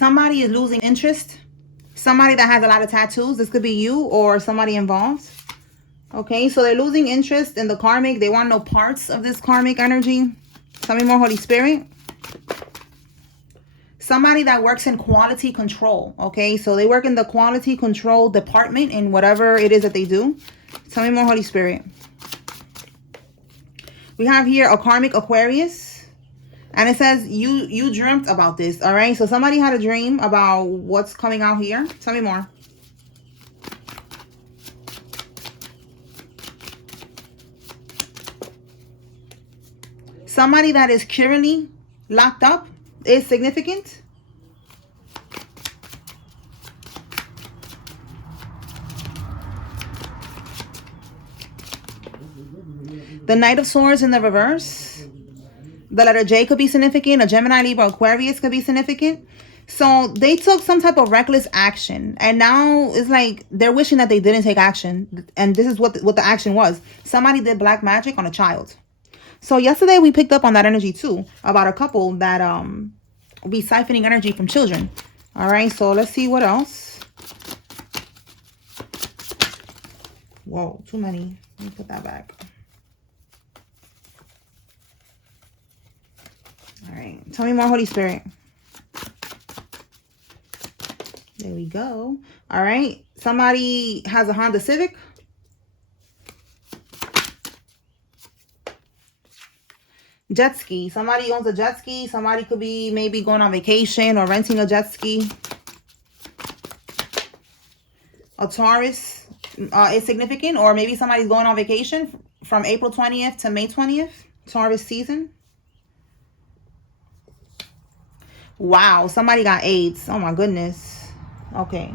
Somebody is losing interest. Somebody that has a lot of tattoos. This could be you or somebody involved. Okay, so they're losing interest in the karmic. They want no parts of this karmic energy. Tell me more, Holy Spirit. Somebody that works in quality control. Okay, so they work in the quality control department in whatever it is that they do. Tell me more, Holy Spirit. We have here a karmic Aquarius. And it says you dreamt about this. All right, so somebody had a dream about what's coming out here. Tell me more. Somebody that is currently locked up is significant. The Knight of Swords in the reverse. The letter J could be significant. A Gemini, Libra, Aquarius could be significant. So they took some type of reckless action. And now it's like they're wishing that they didn't take action. And this is what the action was. Somebody did black magic on a child. So yesterday we picked up on that energy too. About a couple that be siphoning energy from children. All right, so let's see what else. Whoa, too many. Let me put that back. All right, tell me more, Holy Spirit. There we go. All right, somebody has a Honda Civic. Jet ski. Somebody owns a jet ski. Somebody could be maybe going on vacation or renting a jet ski. A Taurus is significant, or maybe somebody's going on vacation from April 20th to May 20th. Taurus season. Wow, somebody got AIDS. Oh my goodness. Okay.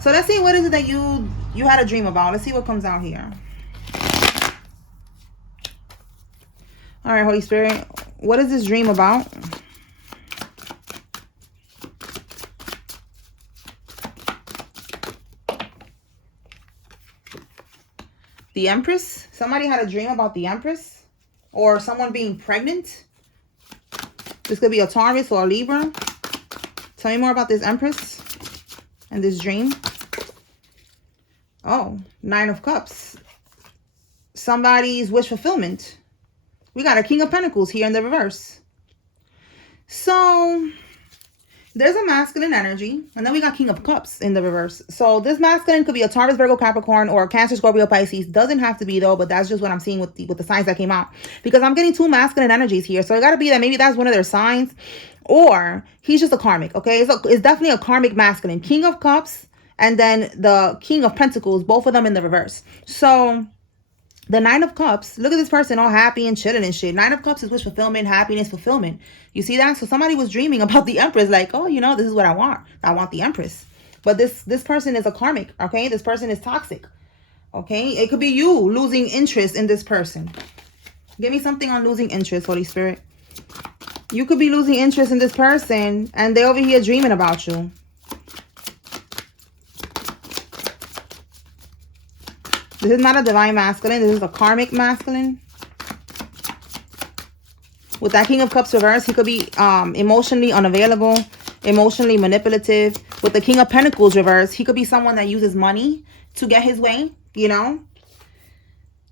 So let's see what is it that you had a dream about. Let's see what comes out here. All right, Holy Spirit, what is this dream about? The Empress. Somebody had a dream about the Empress or someone being pregnant. This could be a Taurus or a Libra. Tell me more about this Empress and this dream. Oh, Nine of Cups. Somebody's wish fulfillment. We got a King of Pentacles here in the reverse. So there's a masculine energy. And then we got King of Cups in the reverse. So this masculine could be a Taurus, Virgo, Capricorn, or a Cancer, Scorpio, Pisces. Doesn't have to be though, but that's just what I'm seeing with the signs that came out. Because I'm getting two masculine energies here. So it got to be that maybe that's one of their signs. Or he's just a karmic, okay? It's definitely a karmic masculine. King of Cups and then the King of Pentacles, both of them in the reverse. So the Nine of Cups, look at this person all happy and chilling and shit. Nine of Cups is wish fulfillment, happiness, fulfillment. You see that? So somebody was dreaming about the Empress, like, oh, you know, this is what I want. I want the Empress. But this person is a karmic, okay? This person is toxic, okay? It could be you losing interest in this person. Give me something on losing interest, Holy Spirit. You could be losing interest in this person and they're over here dreaming about you. This is not a divine masculine. This is a karmic masculine. With that King of Cups reverse, he could be emotionally unavailable, emotionally manipulative. With the King of Pentacles reverse, he could be someone that uses money to get his way, you know.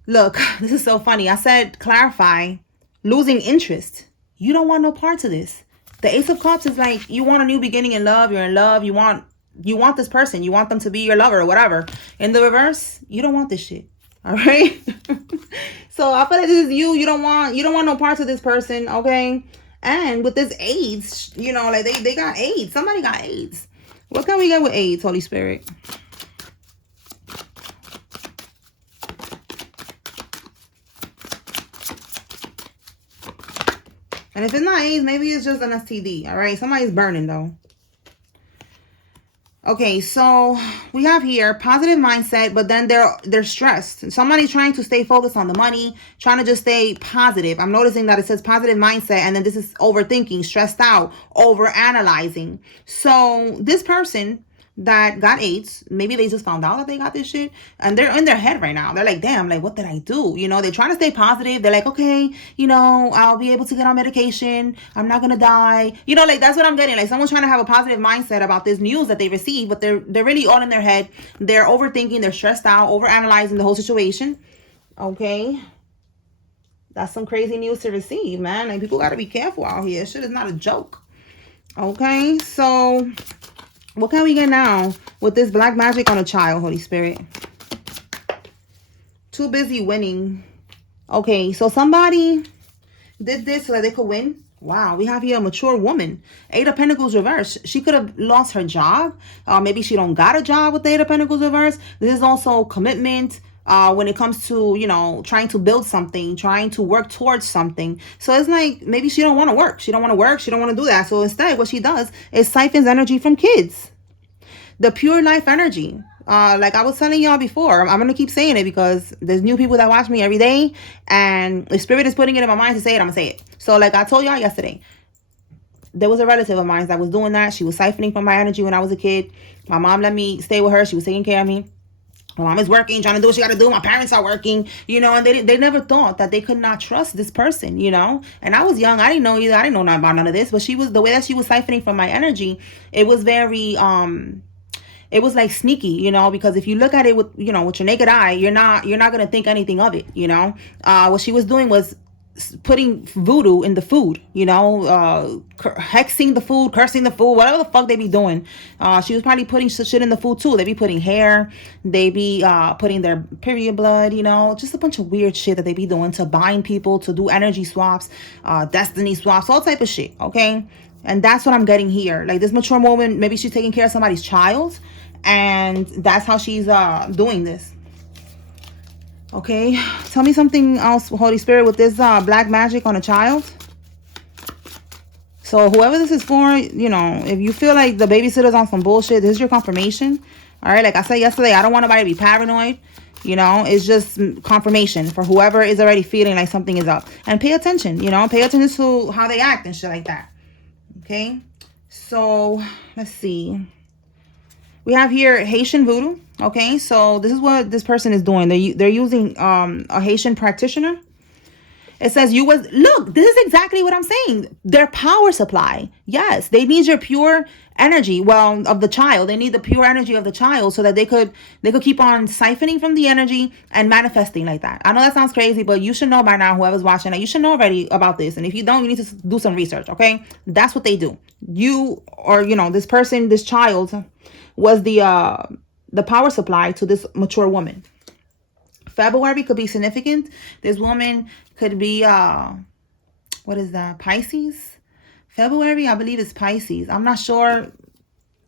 Look, this is so funny. I said clarify, losing interest. You don't want no parts of this. The Ace of Cups is like, you want a new beginning in love. You're in love. You want this person. You want them to be your lover or whatever. In the reverse, you don't want this shit. All right. So I feel like this is you. You don't want no parts of this person. Okay. And with this AIDS, you know, like they got AIDS. Somebody got AIDS. What can we get with AIDS, Holy Spirit? And if it's not AIDS, maybe it's just an STD. All right. Somebody's burning though. Okay, so we have here positive mindset, but then they're stressed. Somebody's trying to stay focused on the money, trying to just stay positive. I'm noticing that it says positive mindset, and then this is overthinking, stressed out, over analyzing. So this person that got AIDS. Maybe they just found out that they got this shit, and they're in their head right now. They're like, damn, like, what did I do? You know, they're trying to stay positive. They're like, okay, you know, I'll be able to get on medication. I'm not gonna die. You know, like, that's what I'm getting. Like, someone's trying to have a positive mindset about this news that they received, but they're really all in their head. They're overthinking. They're stressed out, over analyzing the whole situation. Okay. That's some crazy news to receive, man. Like, people gotta be careful out here. Shit is not a joke. Okay, so what can we get now with this black magic on a child, Holy Spirit? Too busy winning. Okay, so somebody did this so that they could win. Wow, we have here a mature woman. Eight of Pentacles reverse. She could have lost her job. Maybe she don't got a job with the Eight of Pentacles reverse. This is also commitment. When it comes to, you know, trying to build something, trying to work towards something. So it's like, maybe she don't want to work. She don't want to work. She don't want to do that. So instead, what she does is siphons energy from kids. The pure life energy. Like I was telling y'all before, I'm going to keep saying it because there's new people that watch me every day. And the spirit is putting it in my mind to say it. I'm going to say it. So like I told y'all yesterday, there was a relative of mine that was doing that. She was siphoning from my energy when I was a kid. My mom let me stay with her. She was taking care of me. My mom is working, trying to do what she got to do. My parents are working, you know, and they never thought that they could not trust this person, you know. And I was young. I didn't know either. I didn't know nothing about none of this. But she was, the way that she was siphoning from my energy, it was very, it was like sneaky, you know, because if you look at it with, you know, with your naked eye, you're not going to think anything of it, you know. What she was doing was putting voodoo in the food, you know, hexing the food, cursing the food, whatever the fuck they be doing. She was probably putting shit in the food too. They be putting hair, they be putting their period blood, you know, just a bunch of weird shit that they be doing to bind people, to do energy swaps, destiny swaps, all type of shit, okay? And that's what I'm getting here. Like this mature woman, maybe she's taking care of somebody's child, and that's how she's doing this. Okay, tell me something else, Holy Spirit, with this black magic on a child. So whoever this is for, you know, if you feel like the babysitter's on some bullshit, this is your confirmation. All right, like I said yesterday, I don't want nobody to be paranoid. You know, it's just confirmation for whoever is already feeling like something is up. And pay attention, you know, pay attention to how they act and shit like that. Okay, so let's see. We have here Haitian voodoo. Okay, so this is what this person is doing. They're using a Haitian practitioner. It says look, this is exactly what I'm saying. Their power supply. Yes, they need your pure energy. Well, of the child. They need the pure energy of the child so that they could keep on siphoning from the energy and manifesting like that. I know that sounds crazy, but you should know by now, whoever's watching that, you should know already about this. And if you don't, you need to do some research, okay? That's what they do. You, or, you know, this person, this child was the power supply to this mature woman. February could be significant. This woman could be what is that, Pisces? February, I believe, is Pisces. I'm not sure.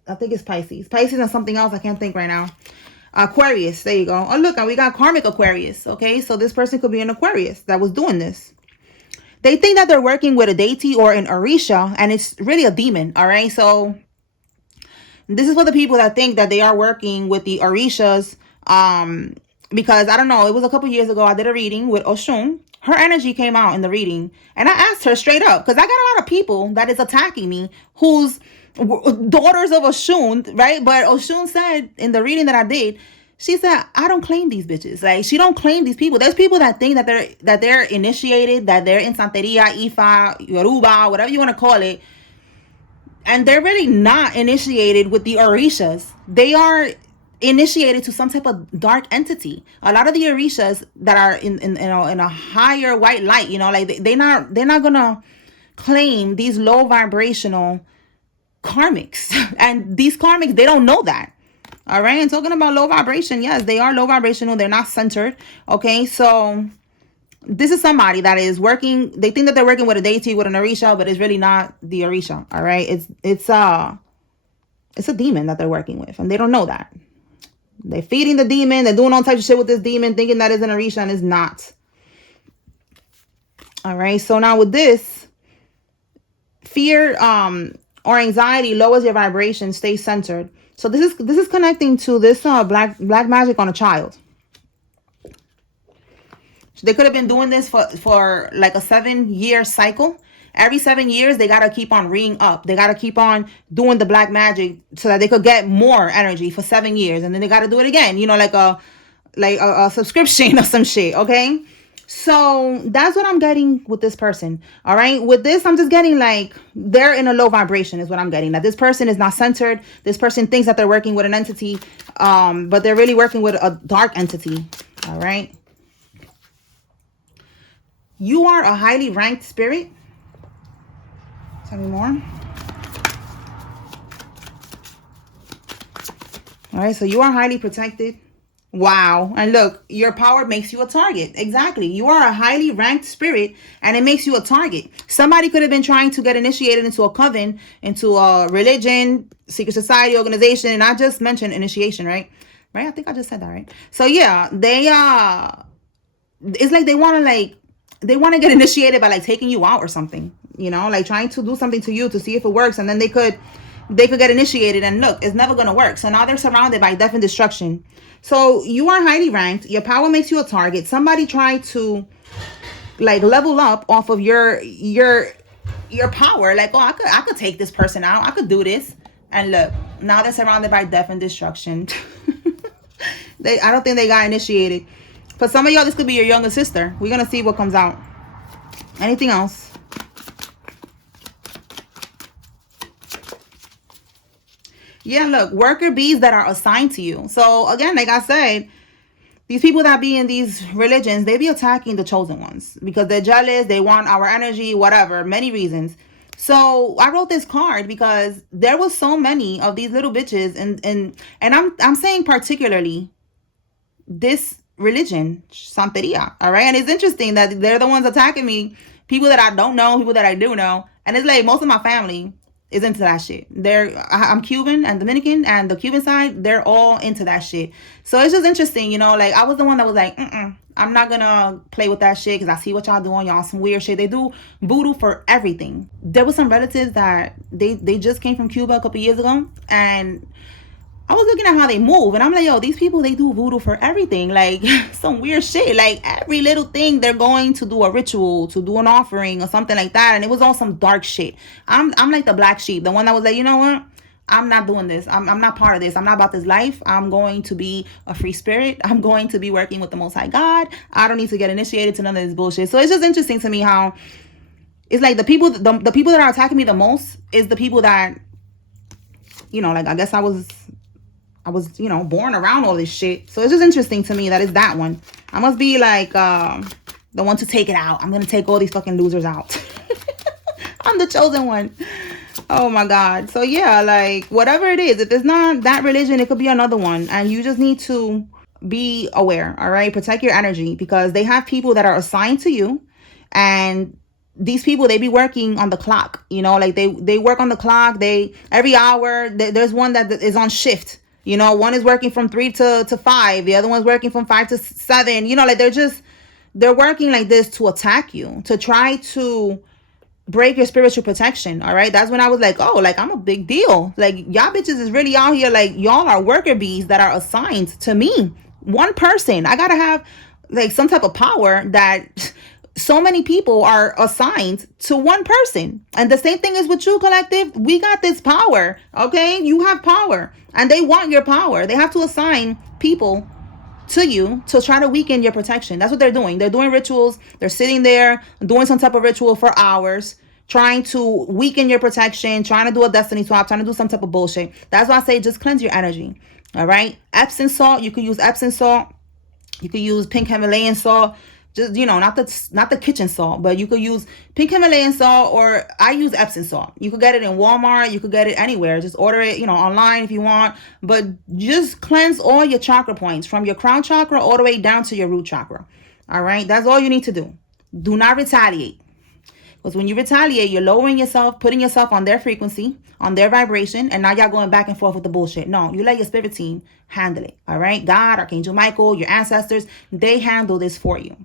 I think it's Pisces and something else I can't think right now. Aquarius, there you go. Oh look, we got Karmic Aquarius. Okay, so this person could be an Aquarius that was doing this. They think that they're working with a deity or an Orisha, and it's really a demon. All right, so this is for the people that think that they are working with the Orishas, because I don't know, it was a couple years ago, I did a reading with Oshun. Her energy came out in the reading, and I asked her straight up, because I got a lot of people that is attacking me who's daughters of Oshun, right? But Oshun said in the reading that I did, she said, I don't claim these bitches. Like, she don't claim these people. There's people that think that they're initiated, that they're in Santeria, Ifa, Yoruba, whatever you want to call it. And they're really not initiated with the Orishas. They are initiated to some type of dark entity. A lot of the Orishas that are in a higher white light, you know, like they're not gonna claim these low vibrational karmics. And these karmics, they don't know that. All right, and talking about low vibration, yes, they are low vibrational. They're not centered. Okay, so this is somebody that is working. They think that they're working with a deity, with an Orisha, but it's really not the Orisha. All right, it's a demon that they're working with, and they don't know that. They're feeding the demon. They're doing all types of shit with this demon, thinking that it's an Orisha, and it's not. All right, so now with this, fear or anxiety lowers your vibration. Stay centered. So this is connecting to this black magic on a child. They could have been doing this for like a 7-year cycle, every 7 years, they got to keep on re-up. They got to keep on doing the black magic so that they could get more energy for 7 years. And then they got to do it again, you know, like a subscription or some shit. Okay. So that's what I'm getting with this person. All right. With this, I'm just getting like they're in a low vibration is what I'm getting. That this person is not centered. This person thinks that they're working with an entity, but they're really working with a dark entity. All right. You are a highly ranked spirit. Tell me more. All right. So you are highly protected. Wow. And look, your power makes you a target. Exactly. You are a highly ranked spirit and it makes you a target. Somebody could have been trying to get initiated into a coven, into a religion, secret society, organization. And I just mentioned initiation, right? Right? I think I just said that, right? So yeah, it's like they want to get initiated by like taking you out or something, you know, like trying to do something to you to see if it works. And then they could get initiated and look, it's never going to work. So now they're surrounded by death and destruction. So you are highly ranked. Your power makes you a target. Somebody tried to like level up off of your power. Like, oh, I could take this person out. I could do this. And look, now they're surrounded by death and destruction. I don't think they got initiated. For some of y'all, this could be your younger sister. We're going to see what comes out. Anything else? Yeah, look, worker bees that are assigned to you. So again, like I said, these people that be in these religions, they be attacking the chosen ones because they're jealous. They want our energy, whatever, many reasons. So I wrote this card because there was so many of these little bitches, and I'm saying particularly this religion, Santeria. All right, and it's interesting that they're the ones attacking me. People that I don't know, people that I do know, and it's like most of my family is into that shit. I'm Cuban and Dominican, and the Cuban side, they're all into that shit. So it's just interesting, you know, like I was the one that was like, I'm not gonna play with that shit because I see what y'all doing. Y'all some weird shit. They do voodoo for everything. There was some relatives that they just came from Cuba a couple years ago, and I was looking at how they move, and I'm like, yo, these people, they do voodoo for everything. Like, some weird shit. Like, every little thing, they're going to do a ritual, to do an offering or something like that. And it was all some dark shit. I'm like the black sheep. The one that was like, you know what? I'm not doing this. I'm not part of this. I'm not about this life. I'm going to be a free spirit. I'm going to be working with the Most High God. I don't need to get initiated to none of this bullshit. So it's just interesting to me how it's like the people that are attacking me the most is the people that, you know, like, I guess I was, you know, born around all this shit. So it's just interesting to me that it's that one. I must be like the one to take it out. I'm going to take all these fucking losers out. I'm the chosen one. Oh my God. So yeah, like whatever it is, if it's not that religion, it could be another one. And you just need to be aware. All right. Protect your energy because they have people that are assigned to you. And these people, they be working on the clock, you know, like they work on the clock. Every hour, there's one that is on shift. You know, one is working from 3 to 5. The other one's working from 5 to 7. You know, like they're working like this to attack you, to try to break your spiritual protection. All right. That's when I was like, oh, like I'm a big deal. Like y'all bitches is really out here. Like y'all are worker bees that are assigned to me. One person. I got to have like some type of power that so many people are assigned to one person. And the same thing is with you, collective. We got this power. Okay. You have power and they want your power. They have to assign people to you to try to weaken your protection. That's what they're doing. They're doing rituals. They're sitting there doing some type of ritual for hours, trying to weaken your protection, trying to do a destiny swap, trying to do some type of bullshit. That's why I say just cleanse your energy. All right. Epsom salt. You could use Epsom salt. You could use pink Himalayan salt. Just, you know, not the kitchen salt, but you could use pink Himalayan salt, or I use Epsom salt. You could get it in Walmart. You could get it anywhere. Just order it, you know, online if you want. But just cleanse all your chakra points from your crown chakra all the way down to your root chakra. All right. That's all you need to do. Do not retaliate. Because when you retaliate, you're lowering yourself, putting yourself on their frequency, on their vibration, and now y'all going back and forth with the bullshit. No, you let your spirit team handle it. All right. God, Archangel Michael, your ancestors, they handle this for you.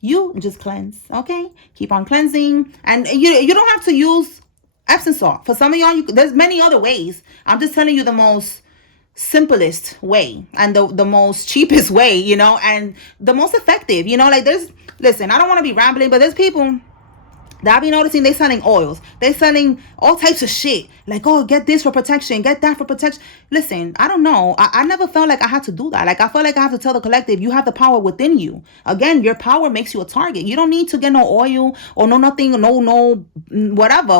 You just cleanse, okay? Keep on cleansing. And you don't have to use Epsom salt. For some of y'all, there's many other ways. I'm just telling you the most simplest way and the most cheapest way, you know, and the most effective, you know, like listen, I don't want to be rambling, but there's people I be noticing they selling oils. They selling all types of shit. Like, oh, get this for protection, get that for protection. Listen, I don't know. I never felt like I had to do that. Like, I felt like I have to tell the collective, you have the power within you. Again, your power makes you a target. You don't need to get no oil or no nothing, no whatever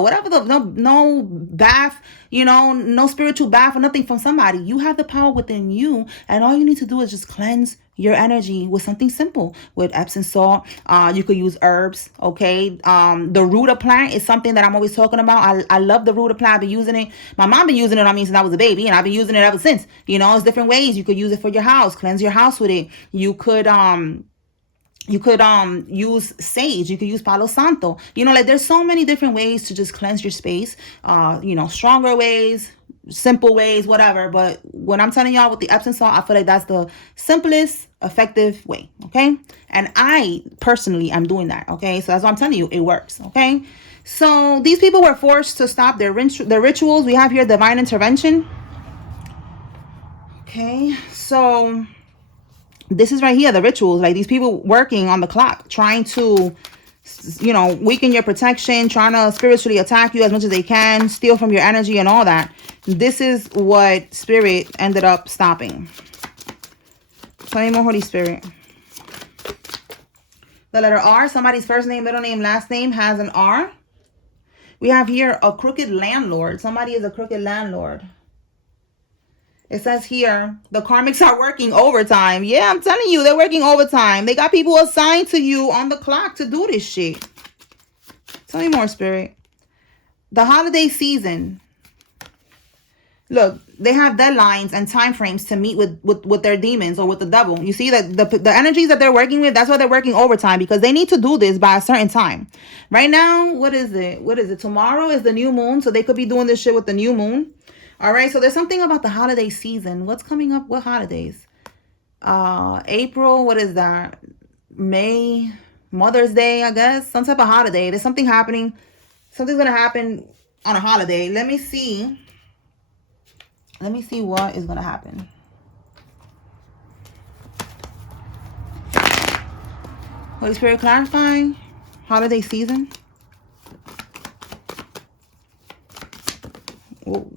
no bath, no spiritual bath or nothing from somebody. You have the power within you, and all you need to do is just cleanse your energy with something simple, with Epsom salt. You could use herbs. Okay. The ruta plant is something that I'm always talking about. I love the ruta plant. I've been using it. My mom been using it on me since I was a baby, and I've been using it ever since. It's different ways you could use it for your house. Cleanse your house with it. You could use sage. You could use palo santo. Like, there's so many different ways to just cleanse your space. Stronger ways, simple ways, whatever. But when I'm telling y'all with the Epsom salt, I feel like that's the simplest, effective way. Okay. And I personally am doing that. Okay. So that's what I'm telling you. It works. Okay. So these people were forced to stop their rituals. We have here divine intervention. Okay. So this is right here, the rituals. Like, these people working on the clock, trying to, weaken your protection, trying to spiritually attack you as much as they can, steal from your energy and all that. This is what Spirit ended up stopping. Tell me more, Holy Spirit. The letter R, somebody's first name, middle name, last name has an R. We have here a crooked landlord. Somebody is a crooked landlord. It says here, the karmics are working overtime. Yeah, I'm telling you, they're working overtime. They got people assigned to you on the clock to do this shit. Tell me more, Spirit. The holiday season. Look, they have deadlines and time frames to meet with their demons or with the devil. You see that the energies that they're working with, that's why they're working overtime, because they need to do this by a certain time. Right now, what is it? Tomorrow is the new moon, so they could be doing this shit with the new moon. All right, so there's something about the holiday season. What's coming up? What holidays? April, what is that? May, Mother's Day, I guess. Some type of holiday. There's something happening. Something's going to happen on a holiday. Let me see what is going to happen. Holy Spirit, clarifying. Holiday season. Whoa.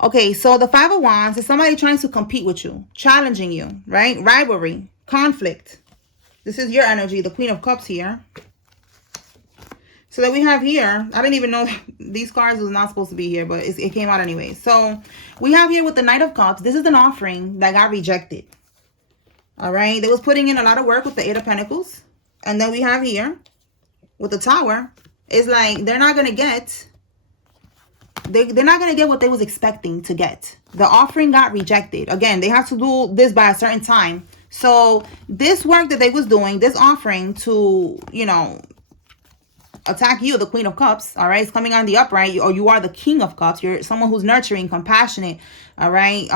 Okay, so the Five of Wands is somebody trying to compete with you, challenging you, right? Rivalry, conflict. This is your energy, the Queen of Cups here. So that we have here, I didn't even know these cards was not supposed to be here, but it came out anyway. So we have here with the Knight of Cups, this is an offering that got rejected. All right, they was putting in a lot of work with the Eight of Pentacles. And then we have here with the Tower, it's like they're not going to get... They're not going to get what they was expecting to get. The offering got rejected. Again, they have to do this by a certain time. So this work that they was doing, this offering to, attack you, the Queen of Cups, all right, it's coming on the upright, or you are the King of Cups. You're someone who's nurturing, compassionate, all right,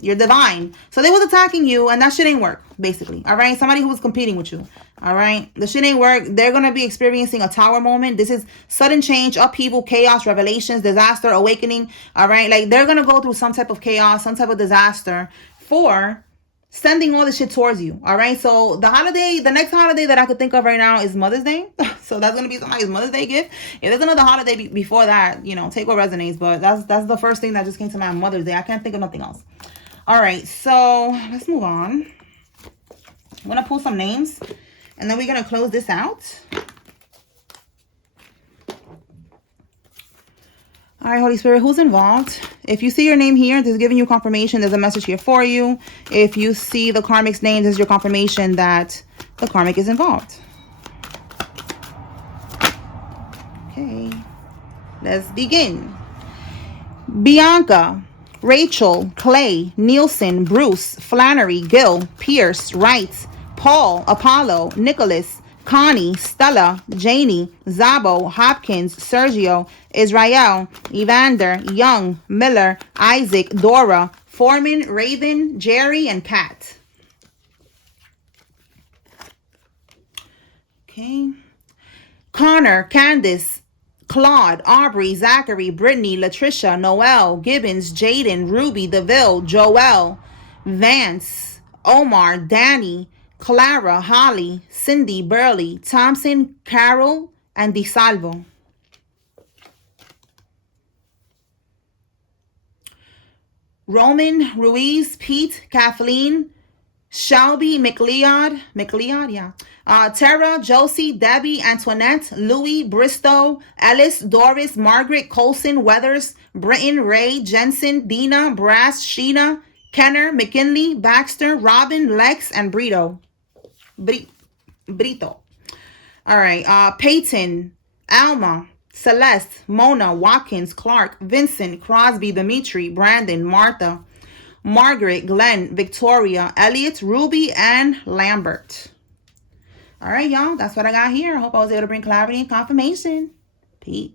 you're divine. So they was attacking you, and that shit ain't work, basically, all right. Somebody who was competing with you, all right, the shit ain't work. They're gonna be experiencing a Tower moment. This is sudden change, upheaval, chaos, revelations, disaster, awakening, all right. Like, they're gonna go through some type of chaos, some type of disaster for sending all this shit towards you. All right. So the next holiday that I could think of right now is Mother's Day. So that's going to be somebody's Mother's Day gift. If there's another holiday before that, take what resonates. But that's the first thing that just came to mind, Mother's Day. I can't think of nothing else. All right. So let's move on. I'm going to pull some names, and then we're going to close this out. All right, Holy Spirit, who's involved? If you see your name here, this is giving you confirmation. There's a message here for you. If you see the Karmic's name, this is your confirmation that the Karmic is involved. Okay, let's begin. Bianca, Rachel, Clay, Nielsen, Bruce, Flannery, Gil, Pierce, Wright, Paul, Apollo, Nicholas, Connie, Stella, Janie, Zabo, Hopkins, Sergio, Israel, Evander, Young, Miller, Isaac, Dora, Foreman, Raven, Jerry, and Kat. Okay. Connor, Candace, Claude, Aubrey, Zachary, Brittany, Latricia, Noel, Gibbons, Jaden, Ruby, DeVille, Joel, Vance, Omar, Danny, Clara, Holly, Cindy, Burley, Thompson, Carol, and DeSalvo. Roman, Ruiz, Pete, Kathleen, Shelby, McLeod, yeah. Tara, Josie, Debbie, Antoinette, Louis, Bristow, Ellis, Doris, Margaret, Colson, Weathers, Britton, Ray, Jensen, Dina, Brass, Sheena, Kenner, McKinley, Baxter, Robin, Lex, and Brito. Brito. All right. Peyton, Alma, Celeste, Mona, Watkins, Clark, Vincent, Crosby, Dimitri, Brandon, Martha, Margaret, Glenn, Victoria, Elliot, Ruby, and Lambert. All right, y'all. That's what I got here. I hope I was able to bring clarity and confirmation. Peace.